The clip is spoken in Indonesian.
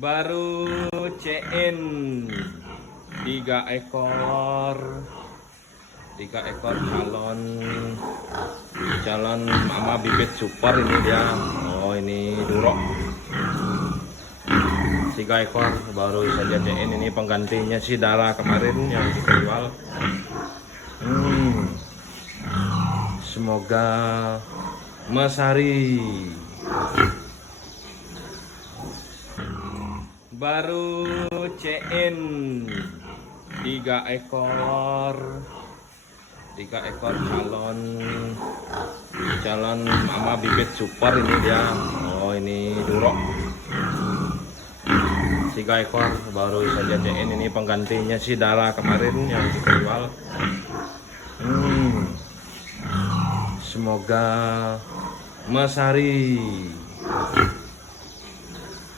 Baru CN 3 ekor calon mama bibit super ini dia. Oh, ini durok 3 ekor baru saja CN. Ini penggantinya si Dara kemarin yang dijual. Semoga mesari. Baru CN 3 ekor calon mama bibit super ini dia. Oh, ini durok 3 ekor baru saja CN. Ini penggantinya si Dara kemarin yang dijual. Semoga mesari.